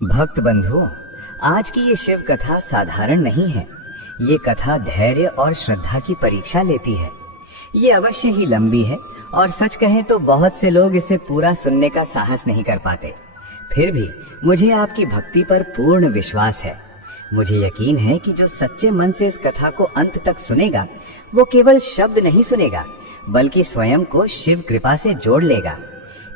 भक्त बंधुओं, आज की ये शिव कथा साधारण नहीं है। ये कथा धैर्य और श्रद्धा की परीक्षा लेती है। ये अवश्य ही लंबी है और सच कहें तो बहुत से लोग इसे पूरा सुनने का साहस नहीं कर पाते। फिर भी मुझे आपकी भक्ति पर पूर्ण विश्वास है। मुझे यकीन है कि जो सच्चे मन से इस कथा को अंत तक सुनेगा, वो केवल शब्द नहीं सुनेगा, बल्कि स्वयं को शिव कृपा से जोड़ लेगा।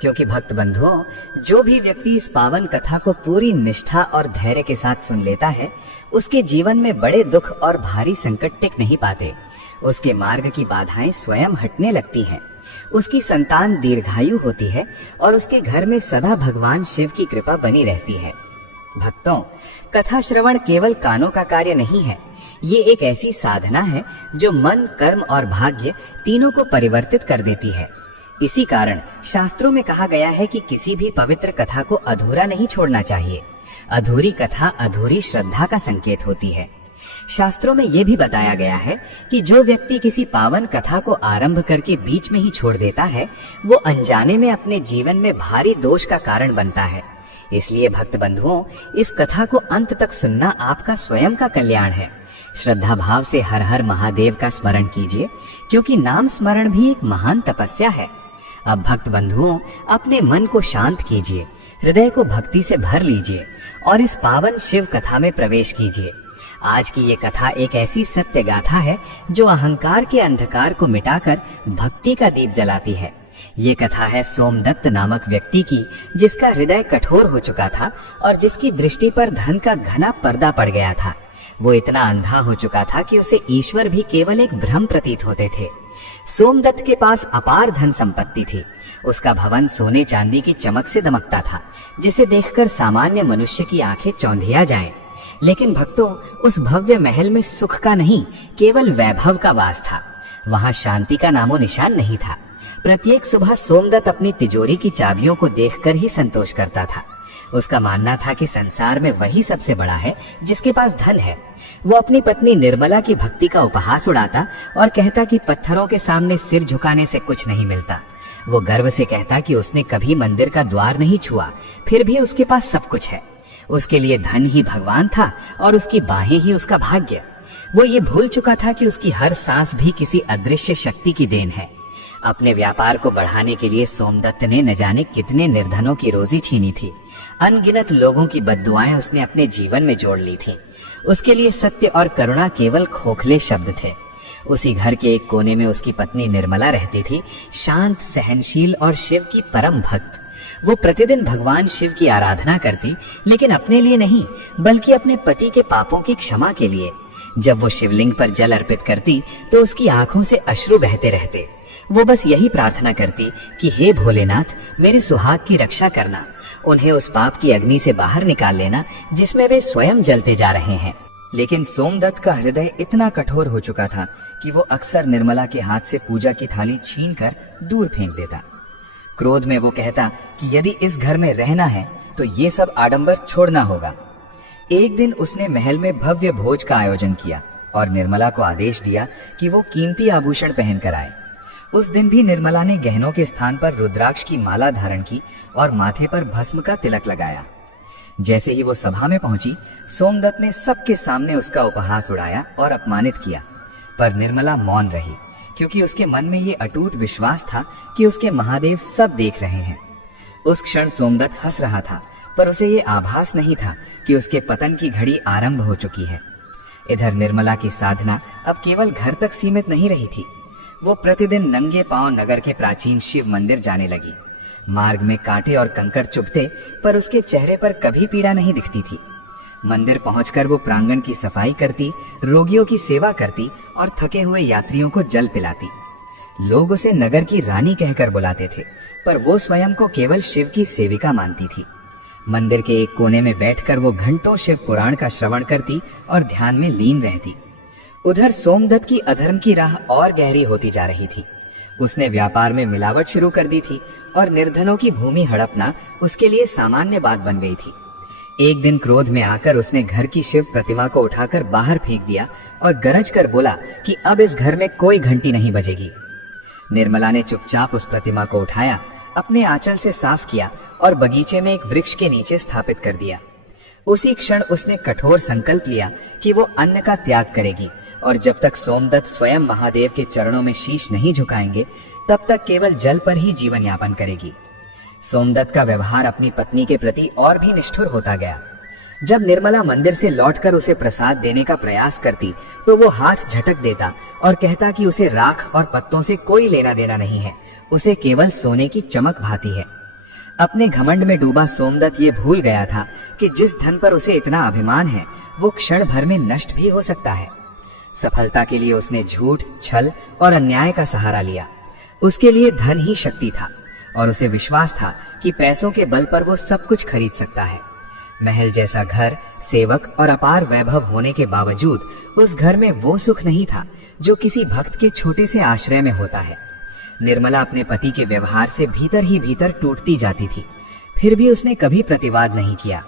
क्योंकि भक्त बंधुओं, जो भी व्यक्ति इस पावन कथा को पूरी निष्ठा और धैर्य के साथ सुन लेता है, उसके जीवन में बड़े दुख और भारी संकट टिक नहीं पाते। उसके मार्ग की बाधाएं स्वयं हटने लगती हैं। उसकी संतान दीर्घायु होती है और उसके घर में सदा भगवान शिव की कृपा बनी रहती है। भक्तों, कथा श्रवण केवल कानों का कार्य नहीं है। ये एक ऐसी साधना है जो मन, कर्म और भाग्य तीनों को परिवर्तित कर देती है। इसी कारण शास्त्रों में कहा गया है कि किसी भी पवित्र कथा को अधूरा नहीं छोड़ना चाहिए। अधूरी कथा अधूरी श्रद्धा का संकेत होती है। शास्त्रों में यह भी बताया गया है कि जो व्यक्ति किसी पावन कथा को आरंभ करके बीच में ही छोड़ देता है, वो अनजाने में अपने जीवन में भारी दोष का कारण बनता है। इसलिए भक्त बंधुओं, इस कथा को अंत तक सुनना आपका स्वयं का कल्याण है। श्रद्धा भाव से हर हर महादेव का स्मरण कीजिए, क्योंकि नाम स्मरण भी एक महान तपस्या है। अब भक्त बंधुओं, अपने मन को शांत कीजिए, हृदय को भक्ति से भर लीजिए और इस पावन शिव कथा में प्रवेश कीजिए। आज की ये कथा एक ऐसी सत्य गाथा है जो अहंकार के अंधकार को मिटाकर भक्ति का दीप जलाती है। ये कथा है सोमदत्त नामक व्यक्ति की, जिसका हृदय कठोर हो चुका था और जिसकी दृष्टि पर धन का घना पर्दा पड़ गया था। वो इतना अंधा हो चुका था कि उसे ईश्वर भी केवल एक भ्रम प्रतीत होते थे। सोमदत्त के पास अपार धन संपत्ति थी। उसका भवन सोने चांदी की चमक से दमकता था, जिसे देखकर सामान्य मनुष्य की आंखें चौंधिया जाएं। लेकिन भक्तों, उस भव्य महल में सुख का नहीं, केवल वैभव का वास था। वहां शांति का नामो निशान नहीं था। प्रत्येक सुबह सोमदत्त अपनी तिजोरी की चाबियों को देखकर ही संतोष करता था। उसका मानना था कि संसार में वही सबसे बड़ा है जिसके पास धन है। वो अपनी पत्नी निर्मला की भक्ति का उपहास उड़ाता और कहता कि पत्थरों के सामने सिर झुकाने से कुछ नहीं मिलता। वो गर्व से कहता कि उसने कभी मंदिर का द्वार नहीं छुआ, फिर भी उसके पास सब कुछ है। उसके लिए धन ही भगवान था और उसकी बाहें ही उसका भाग्य। वो ये भूल चुका था कि उसकी हर सांस भी किसी अदृश्य शक्ति की देन है। अपने व्यापार को बढ़ाने के लिए सोमदत्त ने न जाने कितने निर्धनों की रोजी छीनी थी। अनगिनत लोगों की बद्दुआएं उसने अपने जीवन में जोड़ ली थी। उसके लिए सत्य और करुणा केवल खोखले शब्द थे। उसी घर के एक कोने में उसकी पत्नी निर्मला रहती थी, शांत, सहनशील और शिव की परम भक्त। वो प्रतिदिन भगवान शिव की आराधना करती, लेकिन अपने लिए नहीं, बल्कि अपने पति के पापों की क्षमा के लिए। जब वो शिवलिंग पर जल अर्पित करती तो उसकी आंखों से अश्रु बहते रहते। वो बस यही प्रार्थना करती कि हे भोलेनाथ, मेरे सुहाग की रक्षा करना, उन्हें उस पाप की अग्नि से बाहर निकाल लेना जिसमें वे स्वयं जलते जा रहे हैं। लेकिन सोमदत्त का हृदय इतना कठोर हो चुका था कि वो अक्सर निर्मला के हाथ से पूजा की थाली छीनकर दूर फेंक देता। क्रोध में वो कहता कि यदि इस घर में रहना है तो ये सब आडंबर छोड़ना होगा। एक दिन उसने महल में भव्य भोज का आयोजन किया और निर्मला को आदेश दिया कि वो कीमती आभूषण पहनकर आए। उस दिन भी निर्मला ने गहनों के स्थान पर रुद्राक्ष की माला धारण की और माथे पर भस्म का तिलक लगाया। जैसे ही वो सभा में पहुंची, सोमदत्त ने सबके सामने उसका उपहास उड़ाया और अपमानित किया, पर निर्मला मौन रही, क्योंकि उसके मन में ये अटूट विश्वास था कि उसके महादेव सब देख रहे हैं। उस क्षण सोमदत्त हंस रहा था, पर उसे ये आभास नहीं था कि उसके पतन की घड़ी आरंभ हो चुकी है। इधर निर्मला की साधना अब केवल घर तक सीमित नहीं रही थी। वो प्रतिदिन नंगे पांव नगर के प्राचीन शिव मंदिर जाने लगी। मार्ग में कांटे और कंकड़ चुभते, पर उसके चेहरे पर कभी पीड़ा नहीं दिखती थी। मंदिर पहुंचकर वो प्रांगण की सफाई करती, रोगियों की सेवा करती और थके हुए यात्रियों को जल पिलाती। लोग उसे नगर की रानी कहकर बुलाते थे, पर वो स्वयं को केवल शिव की सेविका मानती थी। मंदिर के एक कोने में बैठकर वो घंटों शिव पुराण का श्रवण करती और ध्यान में लीन रहती। उधर सोमदत्त की अधर्म की राह और गहरी होती जा रही थी। उसने व्यापार में मिलावट शुरू कर दी थी और निर्धनों की भूमि हड़पना उसके लिए सामान्य बात बन गई थी। एक दिन क्रोध में आकर उसने घर की शिव प्रतिमा को उठाकर बाहर फेंक दिया और गरज कर बोला कि अब इस घर में कोई घंटी नहीं बजेगी। निर्मला ने चुपचाप उस प्रतिमा को उठाया, अपने आंचल से साफ किया और बगीचे में एक वृक्ष के नीचे स्थापित कर दिया। उसी क्षण उसने कठोर संकल्प लिया कि वो अन्न का त्याग करेगी और जब तक सोमदत्त स्वयं महादेव के चरणों में शीश नहीं झुकाएंगे तब तक केवल जल पर ही जीवन यापन करेगी। सोमदत्त का व्यवहार अपनी पत्नी के प्रति और भी निष्ठुर होता गया। जब निर्मला मंदिर से लौटकर उसे प्रसाद देने का प्रयास करती तो वो हाथ झटक देता और कहता कि उसे राख और पत्तों से कोई लेना देना नहीं है, उसे केवल सोने की चमक भाती है। अपने घमंड में डूबा सोमदत्त ये भूल गया था कि जिस धन पर उसे इतना अभिमान है वो क्षण भर में नष्ट भी हो सकता है। सफलता के लिए उसने झूठ, छल और अन्याय का सहारा लिया। उसके लिए धन ही शक्ति था और उसे विश्वास था कि पैसों के बल पर वो सब कुछ खरीद सकता है। महल जैसा घर, सेवक और अपार वैभव होने के बावजूद उस घर में वो सुख नहीं था जो किसी भक्त के छोटे से आश्रय में होता है। निर्मला अपने पति के व्यवहार से भीतर ही भीतर टूटती जाती थी, फिर भी उसने कभी प्रतिवाद नहीं किया।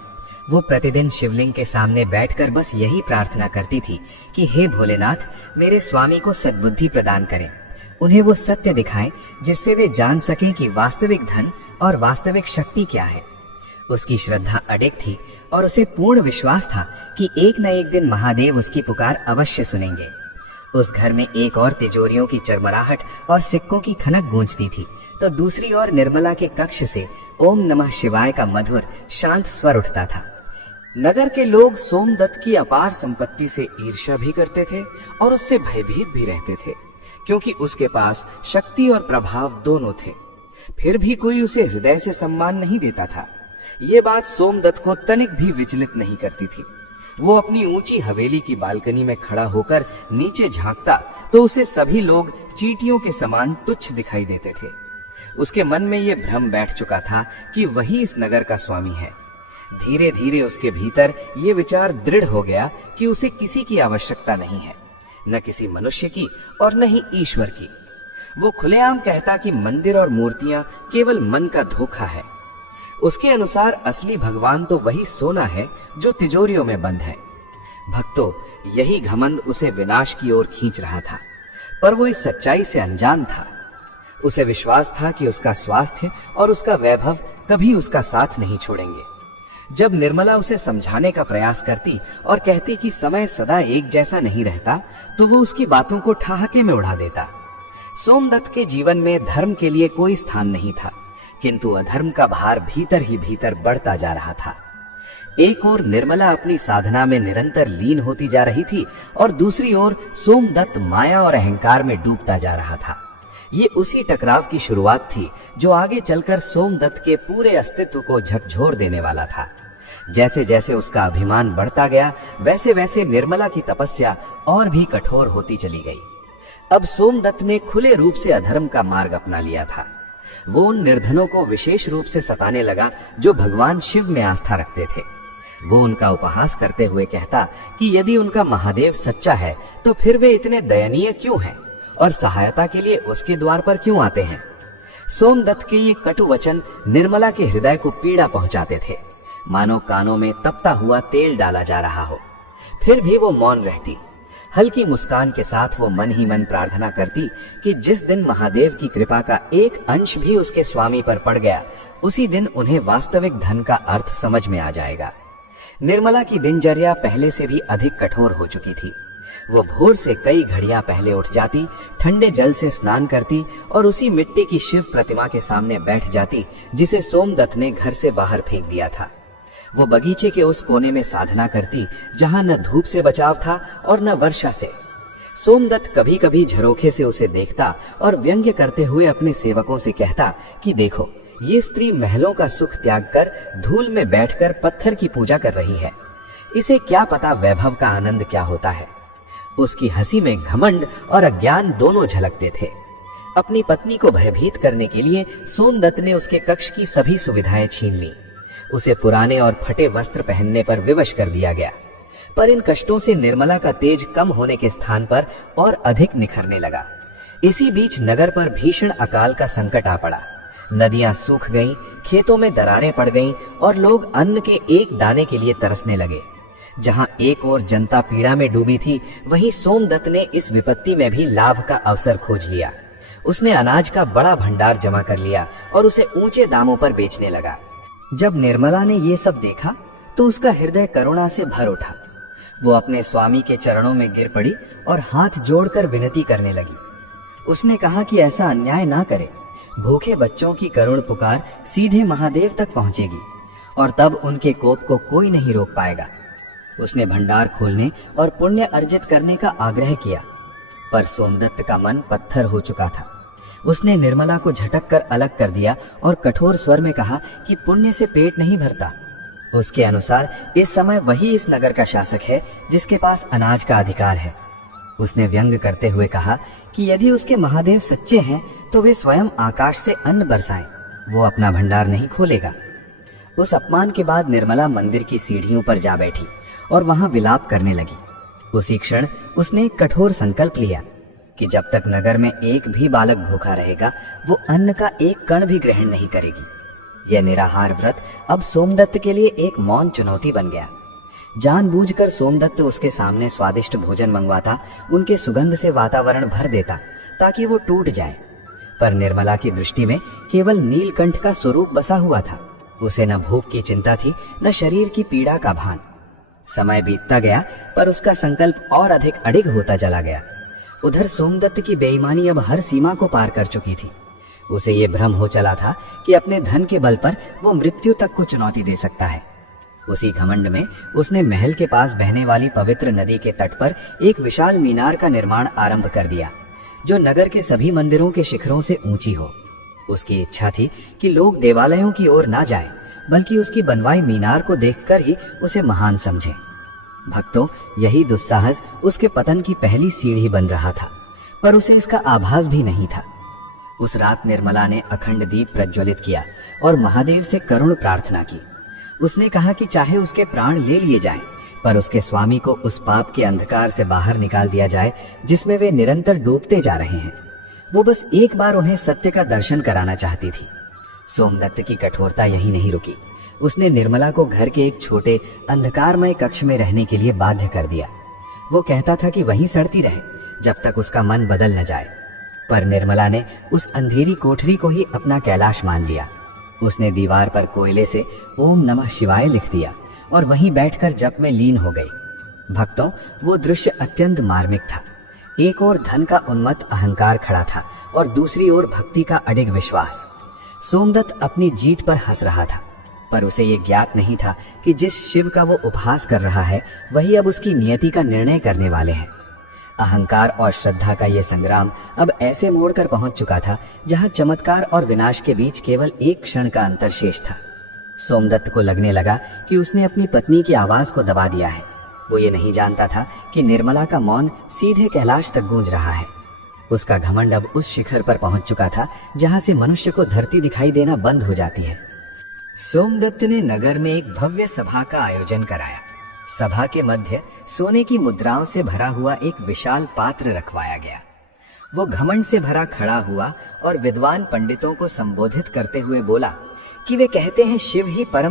वो प्रतिदिन शिवलिंग के सामने बैठकर बस यही प्रार्थना करती थी कि हे भोलेनाथ, मेरे स्वामी को सद्बुद्धि प्रदान करें, उन्हें वो सत्य दिखाएं जिससे वे जान सकें कि वास्तविक धन और वास्तविक शक्ति क्या है। उसकी श्रद्धा अडिग थी और उसे पूर्ण विश्वास था कि एक न एक दिन महादेव उसकी पुकार अवश्य सुनेंगे। उस घर में एक और तिजोरियों की चरमराहट और सिक्कों की खनक गूंजती थी तो दूसरी ओर निर्मला के कक्ष से ओम नमः शिवाय का मधुर शांत स्वर उठता था। नगर के लोग सोमदत्त की अपार संपत्ति से ईर्ष्या भी करते थे और उससे भयभीत भी रहते थे, क्योंकि उसके पास शक्ति और प्रभाव दोनों थे। फिर भी कोई उसे हृदय से सम्मान नहीं देता था। ये बात सोमदत्त को तनिक भी विचलित नहीं करती थी। वो अपनी ऊंची हवेली की बालकनी में खड़ा होकर नीचे झांकता तो उसे सभी लोग चींटियों के समान तुच्छ दिखाई देते थे। उसके मन में ये भ्रम बैठ चुका था कि वही इस नगर का स्वामी है। धीरे धीरे उसके भीतर ये विचार दृढ़ हो गया कि उसे किसी की आवश्यकता नहीं है, न किसी मनुष्य की और न ही ईश्वर की। वो खुलेआम कहता कि मंदिर और मूर्तियां केवल मन का धोखा है। उसके अनुसार असली भगवान तो वही सोना है जो तिजोरियों में बंद है। भक्तों, यही घमंड उसे विनाश की ओर खींच रहा था, पर वो इस सच्चाई से अनजान था। उसे विश्वास था कि उसका स्वास्थ्य और उसका वैभव कभी उसका साथ नहीं छोड़ेंगे। जब निर्मला उसे समझाने का प्रयास करती और कहती कि समय सदा एक जैसा नहीं रहता, तो वो उसकी बातों को ठहाके में उड़ा देता। सोमदत्त के जीवन में धर्म के लिए कोई स्थान नहीं था, किंतु अधर्म का भार भीतर ही भीतर बढ़ता जा रहा था। एक ओर निर्मला अपनी साधना में निरंतर लीन होती जा रही थी और दूसरी ओर सोमदत्त माया और अहंकार में डूबता जा रहा था। ये उसी टकराव की शुरुआत थी जो आगे चलकर सोमदत्त के पूरे अस्तित्व को झकझोर देने वाला था। जैसे जैसे उसका अभिमान बढ़ता गया, वैसे वैसे निर्मला की तपस्या और भी कठोर होती चली गई। अब सोमदत्त ने खुले रूप से अधर्म का मार्ग अपना लिया था। वो उन निर्धनों को विशेष रूप से सताने लगा जो भगवान शिव में आस्था रखते थे। वो उनका उपहास करते हुए कहता कि यदि उनका महादेव सच्चा है तो फिर वे इतने दयनीय क्यों हैं और सहायता के लिए उसके द्वार पर क्यों आते हैं। सोमदत्त के ये कटु वचन निर्मला के हृदय को पीड़ा पहुंचाते थे, मानो कानों में तपता हुआ तेल डाला जा रहा हो। फिर भी वो मौन रहती। हल्की मुस्कान के साथ वो मन ही मन प्रार्थना करती कि जिस दिन महादेव की कृपा का एक अंश भी उसके स्वामी पर पड़ गया, उसी दिन उन्हें वास्तविक धन का अर्थ समझ में आ जाएगा। निर्मला की दिनचर्या पहले से भी अधिक कठोर हो चुकी थी। वो भोर से कई घड़ियां पहले उठ जाती, ठंडे जल से स्नान करती और उसी मिट्टी की शिव प्रतिमा के सामने बैठ जाती जिसे सोमदत्त ने घर से बाहर फेंक दिया था। वो बगीचे के उस कोने में साधना करती जहां न धूप से बचाव था और न वर्षा से। सोमदत्त कभी कभी झरोखे से उसे देखता और व्यंग्य करते हुए अपने सेवकों से कहता कि देखो, ये स्त्री महलों का सुख त्याग कर धूल में बैठकर पत्थर की पूजा कर रही है। इसे क्या पता वैभव का आनंद क्या होता है। उसकी हंसी में घमंड और अज्ञान दोनों झलकते थे। अपनी पत्नी को भयभीत करने के लिए सोमदत्त ने उसके कक्ष की सभी सुविधाएं छीन ली। उसे पुराने और फटे वस्त्र पहनने पर विवश कर दिया गया। पर इन कष्टों से निर्मला का तेज कम होने के स्थान पर और अधिक निखरने लगा। इसी बीच नगर पर भीषण अकाल का संकट आ पड़ा। नदियां सूख गईं, खेतों में दरारें पड़ गईं और लोग अन्न के एक दाने के लिए तरसने लगे। जहां एक ओर जनता पीड़ा में डूबी थी, वहीं सोमदत्त ने इस विपत्ति में भी लाभ का अवसर खोज लिया। उसने अनाज का बड़ा भंडार जमा कर लिया और उसे ऊंचे दामों पर बेचने लगा। जब निर्मला ने ये सब देखा तो उसका हृदय करुणा से भर उठा। वो अपने स्वामी के चरणों में गिर पड़ी और हाथ जोड़कर विनती करने लगी। उसने कहा कि ऐसा अन्याय ना करे, भूखे बच्चों की करुण पुकार सीधे महादेव तक पहुंचेगी और तब उनके कोप को कोई नहीं रोक पाएगा। उसने भंडार खोलने और पुण्य अर्जित करने का आग्रह किया, पर सोमदत्त का मन पत्थर हो चुका था। उसने निर्मला को झटक कर अलग कर दिया और कठोर स्वर में कहा कि पुण्य से पेट नहीं भरता। उसके अनुसार इस समय वही इस नगर का शासक है जिसके पास अनाज का अधिकार है। उसने व्यंग करते हुए कहा कि यदि उसके महादेव सच्चे हैं तो वे स्वयं आकाश से अन्न बरसाएं, वो अपना भंडार नहीं खोलेगा। उस अपमान के बाद निर्मला मंदिर की सीढ़ियों पर जा बैठी और वहां विलाप करने लगी। उसी क्षण उसने एक कठोर संकल्प लिया कि जब तक नगर में एक भी बालक भूखा रहेगा वो अन्न का एक कण भी ग्रहण नहीं करेगी। यह निराहार व्रत अब सोमदत्त के लिए एक मौन चुनौती बन गया। जानबूझकर सोमदत्त उसके सामने स्वादिष्ट भोजन मंगवाता, उनके सुगंध से वातावरण भर देता ताकि वो टूट जाए। पर निर्मला की दृष्टि में केवल नीलकंठ का स्वरूप बसा हुआ था। उसे न भूख की चिंता थी, न शरीर की पीड़ा का भान। समय बीतता गया पर उसका संकल्प और अधिक अडिग होता चला गया। उधर सोमदत्त की बेईमानी अब हर सीमा को पार कर चुकी थी। उसे ये भ्रम हो चला था कि अपने धन के बल पर वो मृत्यु तक को चुनौती दे सकता है। उसी घमंड में उसने महल के पास बहने वाली पवित्र नदी के तट पर एक विशाल मीनार का निर्माण आरंभ कर दिया, जो नगर के सभी मंदिरों के शिखरों से ऊंची हो। उसकी इच्छा थी कि लोग देवालयों की ओर ना जाएं, बल्कि उसकी बनवाई मीनार को देखकर ही उसे महान समझें। भक्तों, यही दुस्साहस उसके पतन की पहली सीढ़ी बन रहा था, पर उसे इसका आभास भी नहीं था। उस रात निर्मला ने अखंड दीप प्रज्वलित किया और महादेव से करुण प्रार्थना की। उसने कहा कि चाहे उसके प्राण ले लिए जाएं, पर उसके स्वामी को उस पाप के अंधकार से बाहर निकाल दिया जाए जिसमें वे निरंतर डूबते जा रहे हैं। वो बस एक बार उन्हें सत्य का दर्शन कराना चाहती थी। सोमदत्त की कठोरता यही नहीं रुकी। उसने निर्मला को घर के एक छोटे अंधकारमय कक्ष में रहने के लिए बाध्य कर दिया। वो कहता था कि वहीं सड़ती रहे जब तक उसका मन बदल न जाए, पर निर्मला ने उस अंधेरी कोठरी को ही अपना कैलाश मान लिया। उसने दीवार पर कोयले से ओम नमः शिवाय लिख दिया और वहीं बैठकर जप में लीन हो गई। भक्तों, वो दृश्य अत्यंत मार्मिक था। एक ओर धन का उन्मत्त अहंकार खड़ा था और दूसरी ओर भक्ति का अडिग विश्वास। सोमदत्त अपनी जीत पर हंस रहा था, पर उसे ये ज्ञात नहीं था कि जिस शिव का वो उपहास कर रहा है वही अब उसकी नियति का निर्णय करने वाले हैं। अहंकार और श्रद्धा का यह संग्राम अब ऐसे मोड़ कर पहुंच चुका था जहां चमत्कार और विनाश के बीच केवल एक क्षण का अंतर शेष था। सोमदत्त को लगने लगा कि उसने अपनी पत्नी की आवाज को दबा दिया है। वो ये नहीं जानता था कि निर्मला का मौन सीधे कैलाश तक गूंज रहा है। उसका घमंड अब उस शिखर पर पहुंच चुका था जहां से मनुष्य को धरती दिखाई देना बंद हो जाती है। सोमदत्त ने नगर में एक भव्य सभा का आयोजन कराया। सभा के मध्य सोने की मुद्राओं से भरा हुआ एक विशाल पात्र रखवाया गया। वो घमंड से भरा खड़ा हुआ और विद्वान पंडितों को संबोधित करते हुए बोला कि वे कहते हैं शिव ही परम